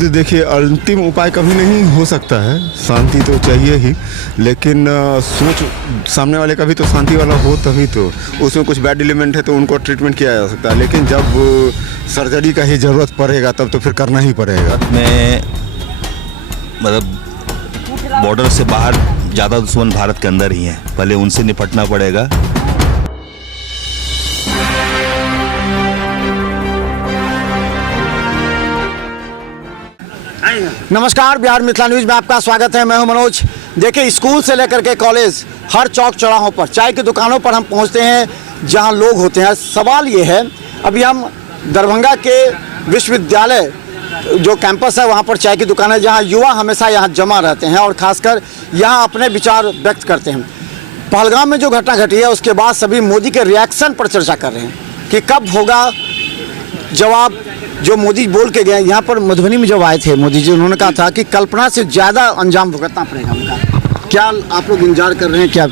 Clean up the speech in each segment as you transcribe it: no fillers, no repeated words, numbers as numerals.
युद्ध देखिए अंतिम उपाय कभी नहीं हो सकता है, शांति तो चाहिए ही, लेकिन सोच सामने वाले का भी तो शांति वाला हो तभी तो। उसमें कुछ बैड एलिमेंट है तो उनको ट्रीटमेंट किया जा सकता है, लेकिन जब सर्जरी का ही ज़रूरत पड़ेगा तब तो फिर करना ही पड़ेगा। में मतलब बॉर्डर से बाहर ज़्यादा दुश्मन भारत के अंदर ही हैं, पहले उनसे निपटना पड़ेगा। नमस्कार, बिहार मिथिला न्यूज़ में आपका स्वागत है। मैं हूं मनोज। देखिए, स्कूल से लेकर के कॉलेज, हर चौक चौराहों पर, चाय की दुकानों पर हम पहुंचते हैं जहां लोग होते हैं। सवाल ये है, अभी हम दरभंगा के विश्वविद्यालय जो कैंपस है वहां पर चाय की दुकान है, जहां युवा हमेशा यहां जमा रहते हैं और खासकर यहां अपने विचार व्यक्त करते हैं। पहलगाम में जो घटना घटी है उसके बाद सभी मोदी के रिएक्शन पर चर्चा कर रहे हैं कि कब होगा जवाब जो मोदी बोल के गए। यहाँ पर मधुबनी में जब आए थे मोदी जी, उन्होंने कहा था कि कल्पना से ज़्यादा अंजाम भुगतना पड़ेगा उनका। क्या आप लोग इंतजार कर रहे हैं? क्या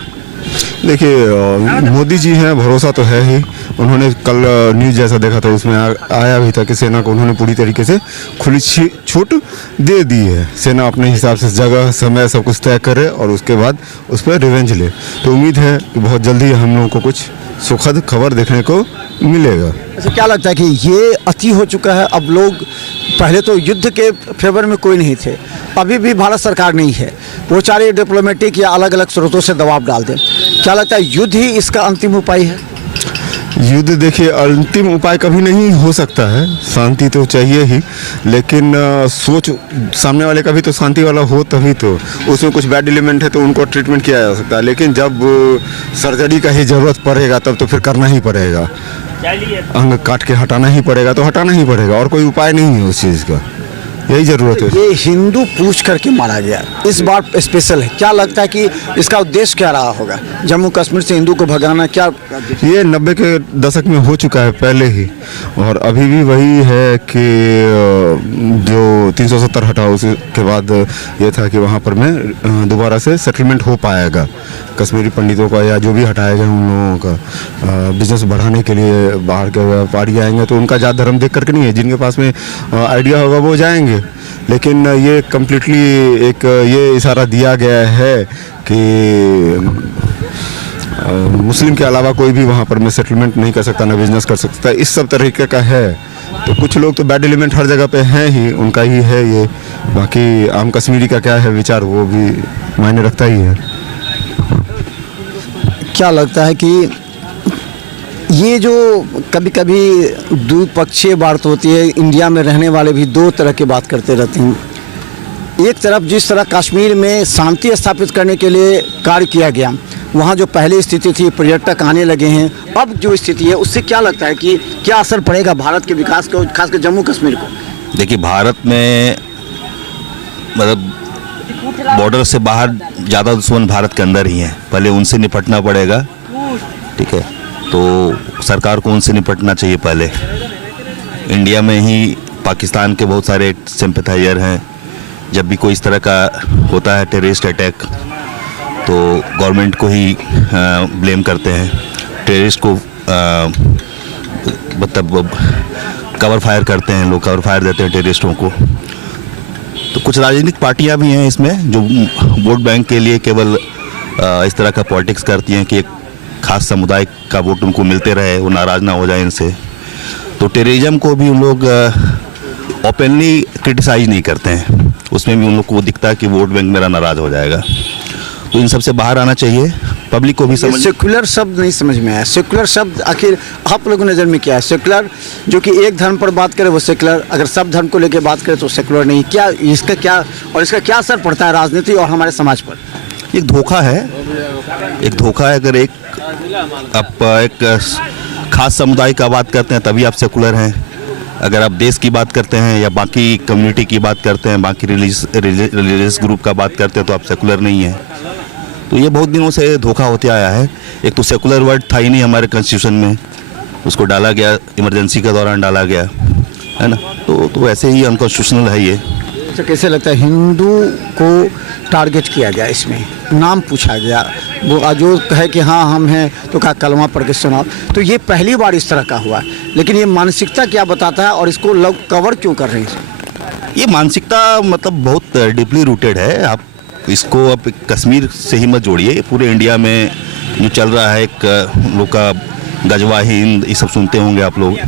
देखिए, मोदी जी हैं, भरोसा तो है ही। उन्होंने कल न्यूज़ जैसा देखा था उसमें आया भी था कि सेना को उन्होंने पूरी तरीके से खुली छूट दे दी है। सेना अपने हिसाब से जगह समय सब कुछ तय करे और उसके बाद उस पर रिवेंज ले। तो उम्मीद है कि बहुत जल्दी हम लोगों को कुछ सुखद खबर देखने को मिलेगा। अच्छा, क्या लगता है कि ये अति हो चुका है? अब लोग, पहले तो युद्ध के फेवर में कोई नहीं थे, अभी भी भारत सरकार नहीं है, वो चाह रही डिप्लोमेटिक या अलग अलग स्रोतों से दबाव डाल दें। क्या लगता है युद्ध ही इसका अंतिम उपाय है? युद्ध देखिए अंतिम उपाय कभी नहीं हो सकता है, शांति तो चाहिए ही, लेकिन सोच सामने वाले का भी तो शांति वाला हो तभी तो। उसमें कुछ बैड एलिमेंट है तो उनको ट्रीटमेंट किया जा सकता है, लेकिन जब सर्जरी का ही ज़रूरत पड़ेगा तब तो फिर करना ही पड़ेगा। अंग काट के हटाना ही पड़ेगा तो हटाना ही पड़ेगा, और कोई उपाय नहीं है उस चीज़ का, यही ज़रूरत है। ये हिंदू पूछ करके मारा गया, इस बार स्पेशल है। क्या लगता है कि इसका उद्देश्य क्या रहा होगा? जम्मू कश्मीर से हिंदू को भगाना, क्या ये 90 के दशक में हो चुका है पहले ही, और अभी भी वही है कि जो 370 हटाओ उसके बाद ये था कि वहाँ पर में दोबारा से सेटलमेंट हो पाएगा। कश्मीरी पंडितों का या जो भी हटाया गया उन लोगों का बिजनेस बढ़ाने के लिए बाहर के व्यापारी आएंगे तो उनका जात धर्म देख करके नहीं है, जिनके पास में आइडिया होगा वो जाएंगे। लेकिन ये कम्प्लीटली एक ये इशारा दिया गया है कि मुस्लिम के अलावा कोई भी वहाँ पर में सेटलमेंट नहीं कर सकता, ना बिजनेस कर सकता, इस सब तरीके का है। तो कुछ लोग तो बैड एलिमेंट हर जगह पे हैं ही, उनका ही है ये। बाकी आम कश्मीरी का क्या है विचार, वो भी मायने रखता ही है। क्या लगता है कि ये जो कभी कभी द्विपक्षीय बात होती है, इंडिया में रहने वाले भी दो तरह की बात करते रहते हैं। एक तरफ जिस तरह कश्मीर में शांति स्थापित करने के लिए कार्य किया गया, वहाँ जो पहले स्थिति थी, पर्यटक आने लगे हैं, अब जो स्थिति है उससे क्या लगता है कि क्या असर पड़ेगा भारत के विकास को, खासकर जम्मू कश्मीर को? देखिए, भारत में मतलब बॉर्डर से बाहर ज़्यादा दुश्मन भारत के अंदर ही हैं, पहले उनसे निपटना पड़ेगा। ठीक है, तो सरकार को उनसे निपटना चाहिए पहले। इंडिया में ही पाकिस्तान के बहुत सारे सिंपैथाइजर हैं। जब भी कोई इस तरह का होता है टेररिस्ट अटैक तो गवर्नमेंट को ही ब्लेम करते हैं। टेररिस्ट को मतलब कवर फायर करते हैं लोग, कवर फायर देते हैं टेररिस्टों को। तो कुछ राजनीतिक पार्टियां भी हैं इसमें जो वोट बैंक के लिए केवल इस तरह का पॉलिटिक्स करती हैं कि एक खास समुदाय का वोट उनको मिलते रहे, वो नाराज़ ना हो जाए इनसे। तो टेररिज्म को भी उन लोग ओपनली क्रिटिसाइज नहीं करते हैं, उसमें भी उन लोग को दिखता है कि वोट बैंक मेरा नाराज़ हो जाएगा। तो इन सब से बाहर आना चाहिए, पब्लिक को भी समझ। सेक्युलर शब्द नहीं समझ में आया। सेक्युलर शब्द आखिर आप लोगों की नज़र में क्या है? सेक्युलर जो कि एक धर्म पर बात करे वो सेक्युलर, अगर सब धर्म को लेकर बात करे तो सेक्युलर नहीं। क्या इसका क्या और इसका क्या असर पड़ता है राजनीति और हमारे समाज पर? एक धोखा है, एक धोखा है। अगर आप एक खास समुदाय का बात करते हैं तभी आप सेकुलर हैं। अगर आप देश की बात करते हैं या बाकी कम्युनिटी की बात करते हैं, बाकी रिलीजियस ग्रुप का बात करते हैं तो आप सेकुलर नहीं हैं। तो ये बहुत दिनों से धोखा होते आया है। एक तो सेकुलर वर्ड था ही नहीं हमारे कॉन्स्टिट्यूशन में, उसको डाला गया इमरजेंसी के दौरान डाला गया है ना, तो ऐसे ही अनकॉन्स्टिट्यूशनल है ये। तो कैसे लगता है हिंदू को टारगेट किया गया, इसमें नाम पूछा गया, वो जो कहे कि हाँ हम हैं तो कहा कलमा पढ़ के सुनाओ। तो ये पहली बार इस तरह का हुआ, लेकिन ये मानसिकता क्या बताता है और इसको लोग कवर क्यों कर रहे हैं? ये मानसिकता मतलब बहुत डीपली रूटेड है। आप इसको अब कश्मीर से ही मत जोड़िए, पूरे इंडिया में जो चल रहा है एक लोग का गजवा हिंद, ये सब सुनते होंगे आप लोग।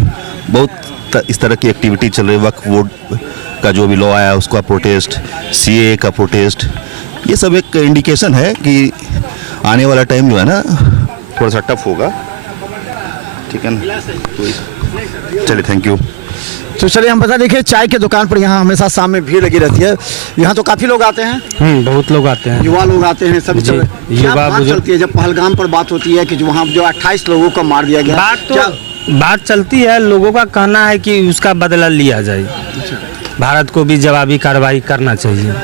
बहुत इस तरह की एक्टिविटी चल रही है। वक्फ बोर्ड का जो भी लॉ आया उसका प्रोटेस्ट, सीए का प्रोटेस्ट, ये सब एक इंडिकेशन है कि आने वाला टाइम जो है ना थोड़ा सा टफ होगा। ठीक है ना, तो चलिए, थैंक यू। तो चलिए हम बता, देखिए चाय के दुकान पर यहाँ हमेशा शाम में भीड़ लगी रहती है। यहाँ तो काफ़ी लोग आते हैं, बहुत लोग आते हैं, युवा लोग आते हैं, सभी जी, क्या युवा बात बुजुर्ग। चलती है जब पहलगाम पर बात होती है कि जो वहाँ जो 28 लोगों को मार दिया गया? बात चलती है, लोगों का कहना है कि उसका बदला लिया जाए, भारत को भी जवाबी कार्रवाई करना चाहिए,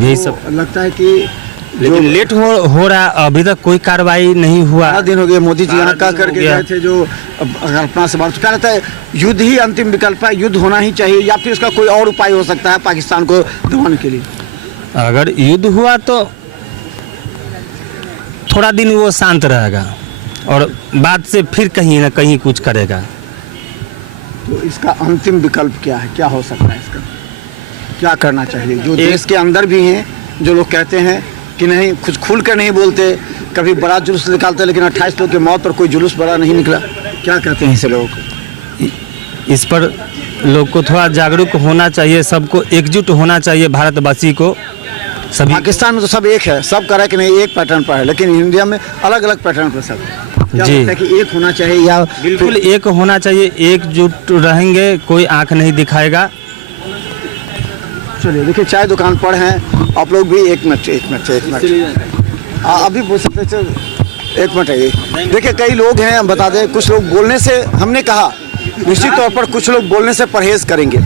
यही सब लगता है कि लेकिन लेट हो रहा है, अभी तक कोई कार्रवाई नहीं हुआ। 12 दिन हो गए मोदी जी यहाँ 12 का दिन हो करके गया। गए थे, जो अपना से बात क्या रहता है, युद्ध ही अंतिम विकल्प है, युद्ध होना ही चाहिए, या फिर इसका कोई और उपाय हो सकता है पाकिस्तान को दबाने के लिए? अगर युद्ध हुआ तो थोड़ा दिन वो शांत रहेगा और बाद से फिर कहीं ना कहीं कुछ करेगा। तो इसका अंतिम विकल्प क्या है, क्या हो सकता है इसका, क्या करना चाहिए? जो देश के अंदर भी हैं जो लोग कहते हैं कि नहीं, कुछ खुल कर नहीं बोलते, कभी बड़ा जुलूस निकालते, लेकिन 28 लोग की मौत पर कोई जुलूस बड़ा नहीं निकला, क्या कहते हैं ऐसे लोगों को? इस पर लोग को थोड़ा जागरूक होना चाहिए, सबको एकजुट होना चाहिए, भारतवासी को सभी। पाकिस्तान में तो सब एक है, सब कह रहा है कि नहीं एक पैटर्न पर है, लेकिन इंडिया में अलग अलग पैटर्न पर सब क्या जी। लगता है कि एक होना चाहिए या बिल्कुल एक होना चाहिए, एकजुट रहेंगे, कोई आंख नहीं दिखाएगा। चलिए देखिए चाय दुकान पर हैं आप लोग भी, एक मिनट अभी बोल सकते चल, एक मिनट है। देखिए कई लोग हैं, हम बता दें, कुछ लोग बोलने से, हमने कहा निश्चित तौर पर कुछ लोग बोलने से परहेज करेंगे।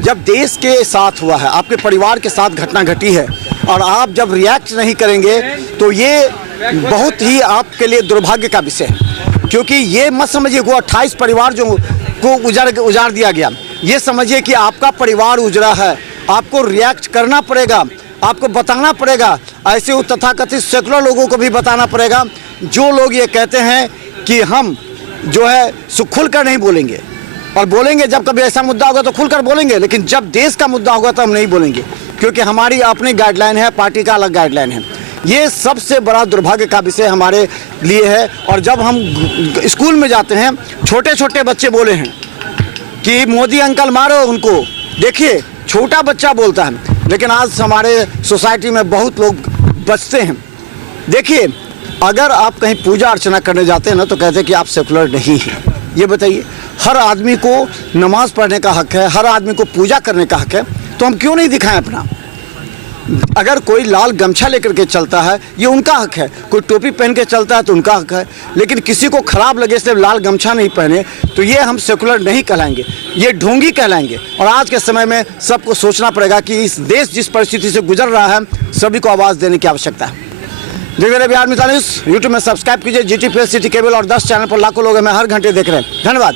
जब देश के साथ हुआ है, आपके परिवार के साथ घटना घटी है और आप जब रिएक्ट नहीं करेंगे तो ये बहुत ही आपके लिए दुर्भाग्य का विषय है, क्योंकि ये मत समझिए वो 28 परिवार जो को उजाड़ दिया गया, ये समझिए कि आपका परिवार उजड़ा है, आपको रिएक्ट करना पड़ेगा, आपको बताना पड़ेगा। ऐसे तथाकथित सैकड़ों लोगों को भी बताना पड़ेगा जो लोग ये कहते हैं कि हम जो है सो खुलकर नहीं बोलेंगे, और बोलेंगे जब कभी ऐसा मुद्दा होगा तो खुलकर बोलेंगे, लेकिन जब देश का मुद्दा होगा तो हम नहीं बोलेंगे, क्योंकि हमारी अपनी गाइडलाइन है, पार्टी का अलग गाइडलाइन है। ये सबसे बड़ा दुर्भाग्य का विषय हमारे लिए है। और जब हम स्कूल में जाते हैं, छोटे छोटे बच्चे बोले हैं कि मोदी अंकल मारो उनको, देखिए छोटा बच्चा बोलता है, लेकिन आज हमारे सोसाइटी में बहुत लोग बचते हैं। देखिए अगर आप कहीं पूजा अर्चना करने जाते हैं ना तो कहते हैं कि आप सेकुलर नहीं हैं। ये बताइए, हर आदमी को नमाज पढ़ने का हक है, हर आदमी को पूजा करने का हक है, तो हम क्यों नहीं दिखाएं अपना? अगर कोई लाल गमछा लेकर के चलता है ये उनका हक है, कोई टोपी पहन के चलता है तो उनका हक है, लेकिन किसी को खराब लगे सिर्फ लाल गमछा नहीं पहने तो ये हम सेकुलर नहीं कहलाएंगे, ये ढोंगी कहलाएंगे। और आज के समय में सबको सोचना पड़ेगा कि इस देश जिस परिस्थिति से गुजर रहा है, सभी को आवाज़ देने की आवश्यकता है। देखते रहिए बिहार मिसाल न्यूज़, यूट्यूब में सब्सक्राइब कीजिए, GT+ सिटी केबल और 10 चैनल पर लाखों लोग हमें हर घंटे देख रहे हैं। धन्यवाद।